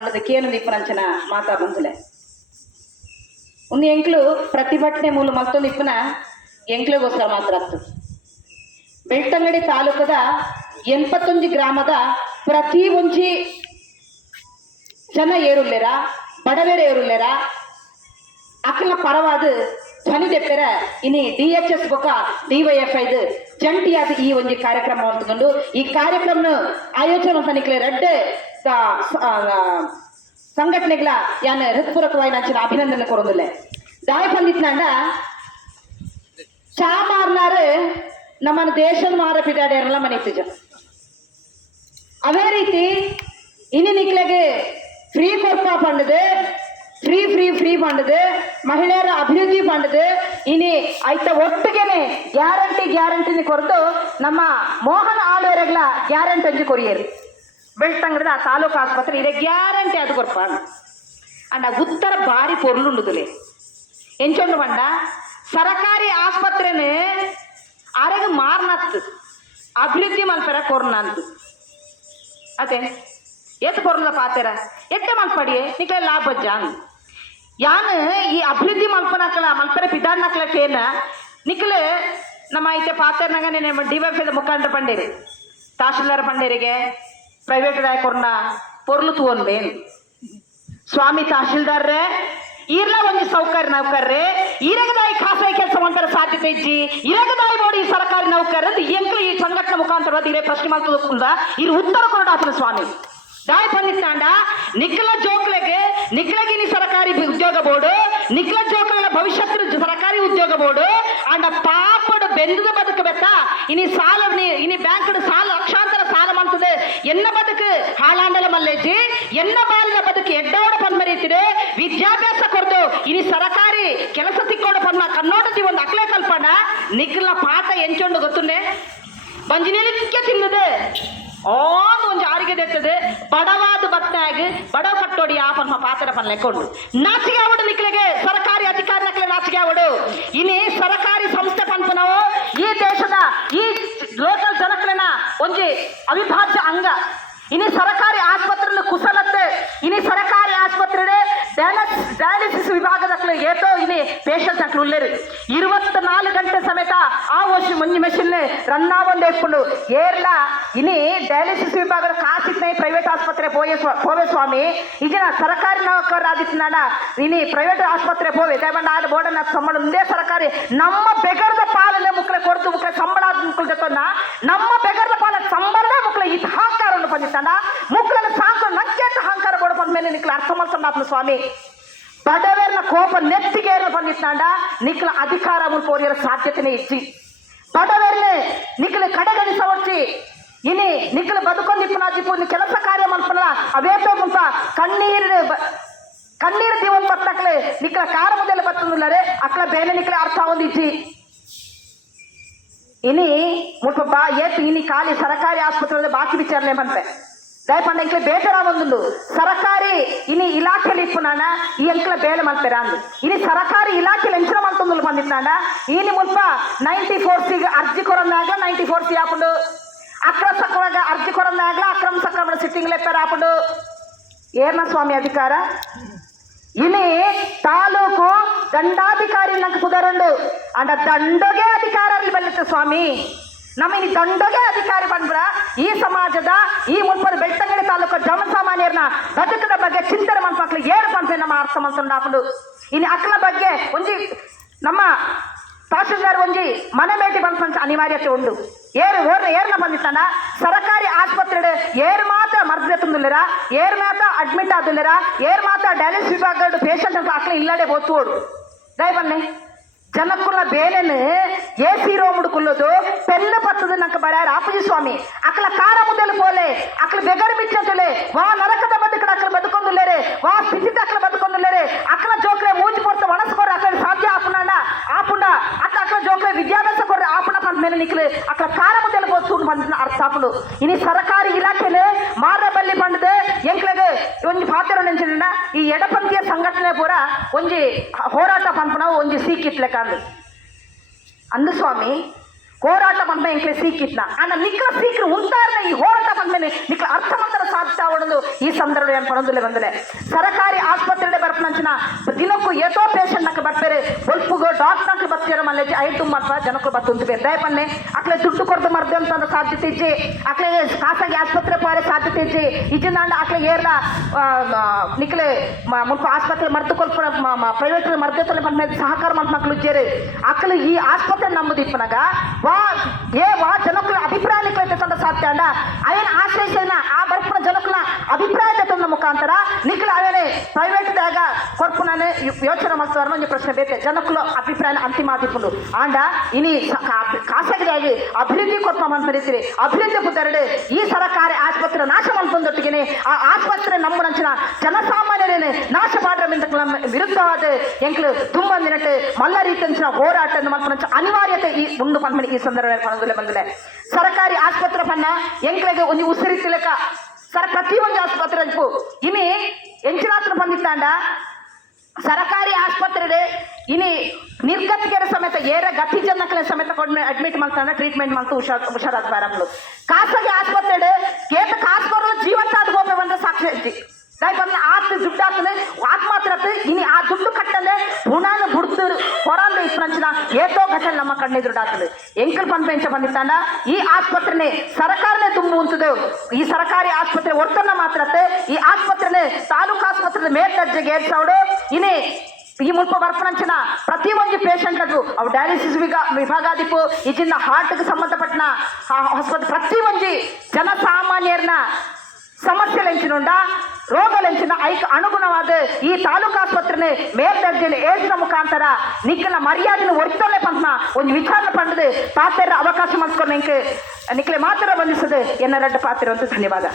ಅದಕ್ಕೇನು ದಿಪ್ಪನಂಚನ ಮಾತಾ ಬಂದಿಲ್ಲ ಒಂದು ಎಂಕ್ಲು ಪ್ರತಿಭಟನೆ ಮೂಲ ಮತ್ತೊಂದು ಇಪ್ಪನ ಎಂಕ್ಲಿಗೋಸ್ಕರ ಮಾತ್ರ ಆಗ್ತದೆ. ಬೆಳ್ತಂಗಡಿ ತಾಲೂಕದ 81 ಗ್ರಾಮದ ಪ್ರತಿ ಒಂಜಿ ಜನ ಏರುಲ್ಲೆರ ಬಡವೇರ ಏರುಲ್ಲೆರ ಅಕ್ಕಲ ಪರವಾದ ಧ್ವನಿ ದೆಪ್ಪೆರ ಇನಿ DHS ಬೊಕ DYFI ಜಂಟಿಯಾದ ಈ ಒಂದು ಕಾರ್ಯಕ್ರಮ ಅಂತಕೊಂಡು ಈ ಕಾರ್ಯಕ್ರಮ ಆಯೋಜನೆ ತನಿಖೆ ರೆಡ್ಡೆ ಸಂಘಟನೆಗಳ ಯಾನ ಹೃತ್ಪೂರ್ವಕವಾಗಿ ನಂಚಿನ ಅಭಿನಂದನೆ ಕೊಡೋದಿಲ್ಲ. ದಾಯ ಬಂದಿತ್ನಂಡ ಚಾ ಮಾರ್ನಾರು ನಮ್ಮನ್ನು ದೇಶದ ಮಾರ ಪಿಡಾಡ್ಯಾರಲ್ಲ ಮನೆತಿಜ ಅವೇ ರೀತಿ ಇನ್ನು ನಿಕ್ಲೆಗೆ ಫ್ರೀ ಕೊರ್ಪ ಪಂಡದು ಫ್ರೀ ಫ್ರೀ ಫ್ರೀ ಪಂಡದು ಮಹಿಳೆಯರ ಅಭಿವೃದ್ಧಿ ಪಂಡದು ಇನಿ ಆಯ್ತ ಒಟ್ಟಿಗೆನೆ ಗ್ಯಾರಂಟಿ ಕೊರದು ನಮ್ಮ ಮೋಹನ್ ಆಳ್ವರೆಗಳ ಗ್ಯಾರಂಟಿ ಅಂಜಿ ಕೊರಿಯರು ಬೆಳ್ತಂಗಡದ ತಾಲೂಕು ಆಸ್ಪತ್ರೆ ಇದೇ ಗ್ಯಾರಂಟಿ ಅದು ಕೊರ್ಪ ಅಂಡ ಉತ್ತರ ಬಾರಿ ಪೊರ್ಲುಂಡುದುಲೆ ಎಂಚೊಂಡು ಬಂಡ ಸರಕಾರಿ ಆಸ್ಪತ್ರೆನ ಅರೆಗೆ ಮಾರ್ನತ್ತು ಅಭಿವೃದ್ಧಿ ಮಲ್ಪರ ಕೊರ್ನಂತು ಅದೇ ಎತ್ತು ಕೊರ್ಲ ಪಾತೆರ ಎಟ್ಟೆ ಮಲ್ಪಡಿಯೇ ನಿಕ್ಲೆ ಲಾಭ ಜಾನ್ ಯಾನು ಈ ಅಭಿವೃದ್ಧಿ ಮಲ್ಪರ ಪಿದಾಡ್ನಕ್ಲಕ್ಕೇನ ನಿಕ್ಲೆ ನಮ್ಮ ಐತೆ ಪಾತೆರ್ನಾಗ ನೆನೆ DYFI ಮುಖಂಡರ ಪಂಡೇರಿ ತಹಶೀಲ್ದಾರ್ ಪಂಡೇರಿಗೆ ಪ್ರೈವೇಟ್ ಕೊರ್ನ ಪೊರ್ಲು ತೂನ್ಬೇನ್ ಸ್ವಾಮಿ ತಹಶೀಲ್ದಾರ್ರೆ ಇರ್ಲ ಒಂದು ನೌಕರ್ರೆ ಇರಗದಾಯಿ ಖಾಸಗಿ ಕೆಲಸ ಮಾಡ್ತಾರೆ ಸಾಧ್ಯತೆ ಇಜ್ಜಿ ಇರಗದಾಯಿ ನೋಡಿ ಸರ್ಕಾರಿ ನೌಕರ ಎಂಕ್ಲು ಈ ಸಂಘಟನೆ ಮುಖಾಂತರ ಇರೇ ಪ್ರಶ್ನೆ ಮಾಡ್ತದ ಇರು ಉತ್ತರ ಕೊರಡಾತನ ಸ್ವಾಮಿ ದಾಯ ಬಂದಿತ್ತಾಂಡ ನಿಖಲ ಜೋಕ್ಲೆಗೆ ಸರ್ಕಾರಿ ಉದ್ಯೋಗ ಬೋರ್ಡು ನಿಖಲ ಜೋಕ್ಲ ಭವಿಷ್ಯತ್ ಸರ್ಕಾರಿ ಉದ್ಯೋಗ ಬೋರ್ಡು ಅಂಡ ಪಾಪಡು ಬೆಂದದ ಬದುಕು ಬೆತ್ತ ಇನಿ ಸಾಲ ಇನಿ ಬ್ಯಾಂಕ್ ಸಾಲ ಲಕ್ಷಾಂತರ ಸಾಲ ಮಾಡ್ತದೆ ಎನ್ನ ಬದುಕು ಹಾಳಾಂಡಲ ಮಲ್ಲೇಜಿ ಎನ್ನ ಬಾಲಿನ ಬದುಕು ಎಡ್ಡೋಡ ಪನ್ಮರೀತಿದೆ ವಿದ್ಯಾಭ್ಯಾಸ ಕೊರದು ಇನಿ ಸರ್ಕಾರಿ ಕೆಲಸ ತಿಕ್ಕೋಡು ಪನ್ನ ಕನ್ನೋಟದಿ ಒಂದು ಅಕ್ಲೆ ಕಲ್ಪನ ನಿಖಲ ಪಾಠ ಎಂಚೊಂಡು ಗೊತ್ತುಂಡೆ ಬಂಜಿನೇಲಿಕ್ಕೆ ತಿನ್ನದೆ ಆನ್ ಒಂದು ಆರಿಗೆ ದೆತ್ತದೆ ಬಡವಾದ ಬತ್ತಾಗಿ ಬಡವ ಕಟ್ಟೋಡಿ ಆ ಪನ್ಮ ಪಾತ್ರ ಪನ್ ಲೆಕ್ಕೊಂಡು ನಾಚಿಗೆ ಆವಡು ನಿಕ್ಲೆಗೆ ಸರ್ಕಾರಿ ಅಧಿಕಾರಿ ನಕ್ಲೆ ನಾಚಿಗೆ ಆವಡು ಇನಿ ಸರ್ಕಾರಿ ಸಂಸ್ಥೆ ಪನ್ಪನವು ಈ ದೇಶದ ಈ ಲೋಕಲ್ ಜನಕ್ಲೆನ ಒಂಜಿ ಅವಿಭಾಜ್ಯ ಅಂಗ ಇನಿ ಸರ್ಕಾರಿ ಆಸ್ಪತ್ರೆ ಕುಶಲತೆ ಇನಿ ಸರ್ಕಾರಿ ಆಸ್ಪತ್ರೆ ಡಯಾಲಿಸಿಸ್ ವಿಭಾಗದಕ್ಲೆ ಏತೋ ಇನಿ ಪೇಷಂಟ್ ಅಕ್ಲು ಉಳ್ಳೇರು 24 ಗಂಟೆ ಸಮೇತ ಆ ವರ್ಷ ಮುಂಜಿ ಮೆಷಿನ್ ರನ್ನ ಬಂದು ಎತ್ಕೊಂಡು ಏರ್ಲ ಇನಿ ಡಯಾಲಿಸಿಸ್ ವಿಭಾಗದ ಕಾಸಿತ್ನೈ ಪ್ರೈವೇಟ್ ಆಸ್ಪತ್ರೆ ಪೋವೆ ಸ್ವಾಮಿ ಈಗಿನ ಸರ್ಕಾರಿ ನೌಕರ ಆದಿತ್ನಾಡ ಇನಿ ಪ್ರೈವೇಟ್ ಆಸ್ಪತ್ರೆ ಪೋವೆ ದಯಬಂಡ ಆದ ಬೋರ್ಡನ್ನ ಸಂಬಳ ಒಂದೇ ಸರ್ಕಾರಿ ನಮ್ಮ ಬೆಗರದ ಪಾಲನೆ ಮುಕ್ಳೆ ಕೊರತು ಮುಕ್ಳೆ ಸಂಬಳ ಜೊತೆನ ನಮ್ಮ ಬೆಗರದ ಪಾಲನೆ ಸಂಬಳನೇ ಮುಕ್ಳೆ ಇದು ಅಹಂಕಾರವನ್ನು ಬಂದಿತ್ತಂಡ ಮುಕ್ಳನ್ನು ಸಾಕು ನಂಗೆಂತ ಅಹಂಕಾರ ಬೋಡ ಬಂದ ಮೇಲೆ ನಿಕ್ಲ ಅರ್ಥ ಮಾಡ್ಕೊಂಡ ಸ್ವಾಮಿ ಬಡವೇರ್ನ ಕೋಪ ನೆತ್ತಿಗೆ ಬಂದಿತ್ತಾಂಡ ನಿಕ್ಲ ಅಧಿಕಾರ ಮುಲ್ಪೋರಿಯರ ಸಾಧ್ಯತೆನೇ ಇಚ್ಚಿ ಬಡವೇರ್ನೆ ನಿಕ್ಲ ಕಡೆಗಣಿಸವಚ್ಚಿ ಇನಿ ನಿಕ್ಲ ಬದುಕೊಂದಿಪ್ಪನಾಜಿಪ್ಪು ಕೆಲಸ ಕಾರ್ಯ ಮಲ್ಪನ ಅವೇತೋ ಮುಂತ ಕಣ್ಣೀರು ಜೀವನ್ ಬತ್ತಕ್ಲೆ ನಿಕ್ಲ ಕಾರ ಮುದ್ದೆಲ್ಲ ಬತ್ತಂದಿಲ್ಲರೆ ಅಕ್ಲ ಬೇಲೆ ನಿಕ್ಲೆ ಅರ್ಥ ಹೊಂದಿಚ್ಚಿ ಇನಿ ಮುಲ್ಪ ಬಾ ಏತು ಇನಿ ಖಾಲಿ ಸರ್ಕಾರಿ ಆಸ್ಪತ್ರೆ ಬಾಕಿ ವಿಚಾರಣೆ ಬಂತೆ ದಯಪಂಡ ಇಂಕ್ಲೆ ಬೇಟರ ಬಂದು ಸರ್ಕಾರಿ ಇನಿ ಇಲಾಖೆಲಿ ಇಪ್ಪುನಾಣ ಈ ಎಂಕ್ಲ ಬೇಲೆ ಮಲ್ಪೆರ ಅಂದು ಇನಿ ಸರ್ಕಾರಿ ಇಲಾಖೆಲಿ ಎಂಚನ ಮಲ್ತೊಂದು ಬಂದಿತ್ತಾಂಡ ಇನಿ ಮುಲ್ಪ 94C ಅರ್ಜಿ ಕೊರಂದಾಗ 94C ಹಾಕೊಂಡು ಅಕ್ರಮ ಸಕ್ರಮ ಅರ್ಜಿ ಕೊರಂದಾಗ್ಲ ಅಕ್ರಮ ಸಕ್ರಮಣ ಸಿಟ್ಟಿಂಗ್ ಲೆಪ್ಪರ ಹಾಕೊಂಡು ಏರ್ನ ಸ್ವಾಮಿ ಅಧಿಕಾರ ಇನಿ ತಾಲೂಕು ದಂಡಾಧಿಕಾರಿ ನಂಗೆ ಕುದರಂಡು ಅಂಡ ದಂಡಗೆ ಅಧಿಕಾರ ಬಂದಿತ್ತು ಸ್ವಾಮಿ ನಮ್ಮ ಇನಿ ದಂಡಗೆ ಅಧಿಕಾರಿ ಬಂದ್ರ ಈ ಸಮಾಜದ ಈ ಮುಲ್ಪದ ಬೆಳ್ತಂಗಡಿ ತಾಲೂಕು ಜನಸಾಮಾನ್ಯರನ್ನ ಬದುಕದ ಬಗ್ಗೆ ಚಿಂತನೆ ಮನ್ಸಕ್ಲು ಏರು ಪಂಪೆ ನಮ್ಮ ಅರ್ಥ ಮನ್ಸಂಡು ಹಾಕೊಂಡು ಇನ್ನು ಅಕ್ಲ ಬಗ್ಗೆ ಒಂಜಿ ನಮ್ಮ ತಹಶೀಲ್ದಾರ್ ಒಂಜಿ ಮನೆ ಭೇಟಿ ಬಂದ ಅನಿವಾರ್ಯತೆ ಉಂಡು ಏರ್ನ ಬಂದಿತ್ತಾನ ಸರ್ಕಾರಿ ಆಸ್ಪತ್ರೆ ಏರ್ ಮಾತ್ರ ಮರ್ದೆ ತುಂದಿಲ್ಲರ ಏರ್ ಮಾತ್ರ ಅಡ್ಮಿಟ್ ಆದಿಲ್ಲರ ಏರ್ ಮಾತ್ರ ಡಯಾಲಿಸಿಸ್ ವಿಭಾಗದ ಪೇಷಂಟ್ ಅಂತ ಅಕ್ಲ ಇಲ್ಲಡೆ ಬೋತುವೋಡು ದಯ ಬನ್ನಿ ಜನಕ್ಕುಲ್ಲ ಬೇಲೆನು AC ರೋಮುಡು ಕುಲ್ಲದು ಪೆಲ್ಲ ಪತ್ತದ ನಂಕ ಬರ್ಯಾರ ಆಪಜಿ ಸ್ವಾಮಿ ಅಕ್ಲ ಕಾರ ಮುದ್ದೆಲು ಪೋಲೆ ಅಕ್ಲ ಬೆಗರ್ ಮಿಚ್ಚಂತುಲೆ ವಾ ನರಕದ ಬದುಕಡ ಅಕ್ಲ ಬದುಕೊಂದುಲ್ಲೇರೆ ವಾ ಸ್ಥಿತಿತ ಅಕ್ಲ ಬದುಕೊಂದುಲ್ಲೇರೆ ಅಕ್ಲ ಜೋಕ್ರೆ ಮೂಜಿ ಕೊಡ್ತ ಒಣಸ್ಕೊರ ಅಕ್ಲ ಸಾಧ್ಯ ಆಪುಂಡ ಅಕ್ಲ ಜೋಕ್ರೆ ವಿದ್ಯಾಭ್ಯಾಸ ಕೊಡ್ರೆ ಆಪುಣ ಬಂದ ಮೇಲೆ ನಿಕ್ಲೆ ಅಕ್ಲ ಕಾರ ಮುದ್ದೆಲು ಬೋತು ಬಂದ ಅರ್ಥ ಆಪುಂಡು ಇನಿ ಸರ್ಕಾರಿ ಇಲಾಖೆಲೆ ಮಾರ ಬಲ್ಲಿ ಬಂಡದೆ ಎಂಕ್ಲೆಗೆ ಒಂಜಿ ಪಾತ್ರ ನೆಂಚಿನ ಈ ಎಡಪಂಥೀಯ ಸಂಘಟನೆ ಪೂರ ಒಂಜಿ ಹೋರಾಟ ಪಂಪನ ಒಂಜಿ ಸೀಕಿತ್ಲೆಕ ಅಂದು ಸ್ವಾಮಿ ಹೋರಾಟ ಬಂದ ಎಂಕ್ಲೆ ಸೀಕಿತ್ನ ಅನ್ನ ನಿಕ್ಲ ಸೀಕ್ರು ಉಂಟಾರ್ನ ಈ ಹೋರಾಟ ಬಂದ್ಮೇಲೆ ನಿಕ್ಲ ಅರ್ಥವಂತರ ಸಾಧ್ಯ ಅವಡಲು ಈ ಸಂದರ್ಭ ಏನು ಪಡೋದಿಲ್ಲ ಬಂದಲೆ ಸರಕಾರಿ ಆಸ್ಪತ್ರೆ ಬರ್ಪನಂಚಿನ ದಿನಕ್ಕೂ ಏತೋ ಪೇಷಂಟ್ ನಕ್ಕೆ ಬರ್ತಾರೆ ಬಲ್ಪುಗೋ ಡಾಕ್ಟರ್ ಬರ್ತೀರ ಮಲ್ಲೆ ಐದು ಮಾತ್ರ ಜನಕ್ಕೂ ಬತ್ತುಂಟು ದಯಪನ್ನೆ ಅಕ್ಲೆ ದುಡ್ಡು ಕೊಡ್ದು ಮರ್ದು ಅಂತ ಸಾಧ್ಯತೆ ಇಜ್ಜೆ ಅಕ್ಲೆ ಖಾಸಗಿ ಆಸ್ಪತ್ರೆ ಪಾರೆ ಸಾಧ್ಯತೆ ಇಜ್ಜೆ ಇಜ್ಜಿಂದ ಅಕ್ಲೆ ಏರ್ಲ ನಿಕ್ಲೆ ಮುಲ್ಪ ಆಸ್ಪತ್ರೆ ಮರ್ದು ಕೊಲ್ಪ ಪ್ರೈವೇಟ್ ಮರ್ದತಲೆ ಬಂದ ಸಹಕಾರ ಮಂತ್ ಮಕ್ಳು ಇಜ್ಜೇರಿ ಅಕ್ಲೆ ಈ ಆಸ್ಪತ್ರೆ ನಂಬುದಿಪ್ಪನಾಗ ವಾ ಜನಕ್ಕಳ ಅಭಿಪ್ರಾಯ ತಂದ ಸಾಧ್ಯ ಅಂಡ ಅವೇನ ಆಶ್ರಯಿಸಿನ ಆ ಬರ್ಪುನ ಜನಕ್ಕಳ ಅಭಿಪ್ರಾಯ ತಂದ ಮುಖಾಂತರ ನಿಕ್ಲ ಅವೇನೆ ಪ್ರೈವೇಟ್ ದಾಗ ಕೊರ್ಪುನಾನೆ ಯೋಚನೆ ಮಾಡ್ತಾರ ಒಂದು ಪ್ರಶ್ನೆ ಬೇಕು ಜನಕ್ಕಳ ಅಭಿಪ್ರಾಯ ಅಂತಿಮ ಆದಿಪ್ಪುಂಡು ಆಂಡ ಇನಿ ಖಾಸಗಿಯಾಗಿ ಅಭಿವೃದ್ಧಿ ಕೊರ್ಪ ಮಂತ್ರಿಸಿರಿ ಅಭಿವೃದ್ಧಿ ಬುದ್ಧರಡೆ ಈ ಸರಕಾರಿ ಆಸ್ಪತ್ರೆ ನಾಶ ಮಂತೊಂದೊಟ್ಟಿಗೆ ಆ ಆಸ್ಪತ್ರೆ ನಂಬುನಂಚಿನ ಜನಸಾಮಾನ್ಯರೇನೆ ನಾಶ ಮಾಡ್ರ ವಿರುದ್ಧವಾದ ಎಂಕ್ಲು ತುಂಬ ದಿನಟ್ಟು ಮಲ್ಲ ರೀತಿಯ ಹೋರಾಟ ಮಂತ್ರ ಅನಿವಾರ್ಯತೆ ಈ ಮುಂದೆ ಬಂದ್ಮೇಲೆ ಈ ಸಂದರ್ಭ ಬಂದಿಲ್ಲ ಸರಕಾರಿ ಆಸ್ಪತ್ರೆ ಪನ್ನ ಎಂಕ್ಲೆಗೆ ಒಂದು ಉಸಿರಿತಿಲಕ ಪ್ರತಿಯೊಂದು ಆಸ್ಪತ್ರೆ ಅಂಚು ಇನಿ ಎಂಚಿನಾತ್ರ ಬಂದಿತ್ತಾಂಡ ಸರಕಾರಿ ಆಸ್ಪತ್ರೆ ಇನಿ ನಿರ್ಗತಿಗೆರ ಸಮೇತ ಏರ ಗತಿ ಜನಕ್ಕಳ ಸಮೇತ ಕೊಂಡು ಅಡ್ಮಿಟ್ ಮಾಡ್ತಾನೆ ಟ್ರೀಟ್ಮೆಂಟ್ ಮಾಡ್ತು ಹುಷಾರಾದ ಪ್ರಾರಂಭಗಳು ಖಾಸಗಿ ಆಸ್ಪತ್ರೆ ಕೇತ ಕಾಸ್ಬರೋ ಜೀವಂತ ಆದ ಗೋಪೆ ಬಂದ ಸಾಕ್ಷಿ ಐತಿ ದಯ ಬಂದ ಆತ್ ದುಡ್ಡು ಆಗ್ತದೆ ಆತ್ಮಾತ್ರ ಇನಿ ಆ ದುಡ್ಡು ಕಟ್ಟಂದೆ ಋಣಾನ ಬುಡ್ದು ಹೊರಂದ ಇಪ್ಪಂಚಿನ ಏತೋ ಘಟನೆ ನಮ್ಮ ಕಣ್ಣೆದುರುಡಾಗ್ತದೆ ಎಂಕಲ್ ಪಂಪೆಂಚ ಬಂದಿತ್ತಾಂಡ ಈ ಆಸ್ಪತ್ರೆನೆ ಸರ್ಕಾರನೇ ತುಂಬುವಂಥದ್ದು ಈ ಸರ್ಕಾರಿ ಆಸ್ಪತ್ರೆ ಒರ್ತನ್ನ ಮಾತ್ರತ್ತೆ ಈ ಆಸ್ಪತ್ರೆನೆ ತಾಲೂಕು ಆಸ್ಪತ್ರೆ ಮೇಲ್ದರ್ಜೆಗೆ ಏರ್ಸಾವಡು ಇನಿ ಈ ಮುಲ್ಪ ಬರ್ಪನಂಚಿನ ಪ್ರತಿಯೊಂದು ಪೇಷಂಟ್ ಅದು ಅವು ಡಯಾಲಿಸಿಸ್ ವಿಭಾಗಾದಿಪ್ಪು ಇಜಿಂದ ಹಾರ್ಟ್ಗೆ ಸಂಬಂಧಪಟ್ಟನ ಆಸ್ಪತ್ರೆ ಪ್ರತಿಯೊಂದು ಜನಸಾಮಾನ್ಯರನ್ನ ಸಮಸ್ಯೆಲೆಂಚಿನುಂಡ ರೋಗಲೆಂಚಿನ ಐಕ್ ಅನುಗುಣವಾದ ಈ ತಾಲೂಕು ಆಸ್ಪತ್ರೆ ಮೇಲ್ದರ್ಜೆಯಲ್ಲಿ ಏರ್ಸಿನ ಮುಖಾಂತರ ನಿಕ್ಕಲ ಮರ್ಯಾದೆನ ಒರ್ತಲೆ ಪಂತ ಒಂದು ವಿಚಾರಣೆ ಪಂಡದು ಪಾತ್ರ ಅವಕಾಶ ಮಾಡ್ಕೊಂಡು ನಿಕ್ಲೆ ಮಾತ್ರ ಬಂಧಿಸದೆ ಎನ್ನ ರಡ್ಡ ಪಾತ್ರ ಅಂತ ಧನ್ಯವಾದ.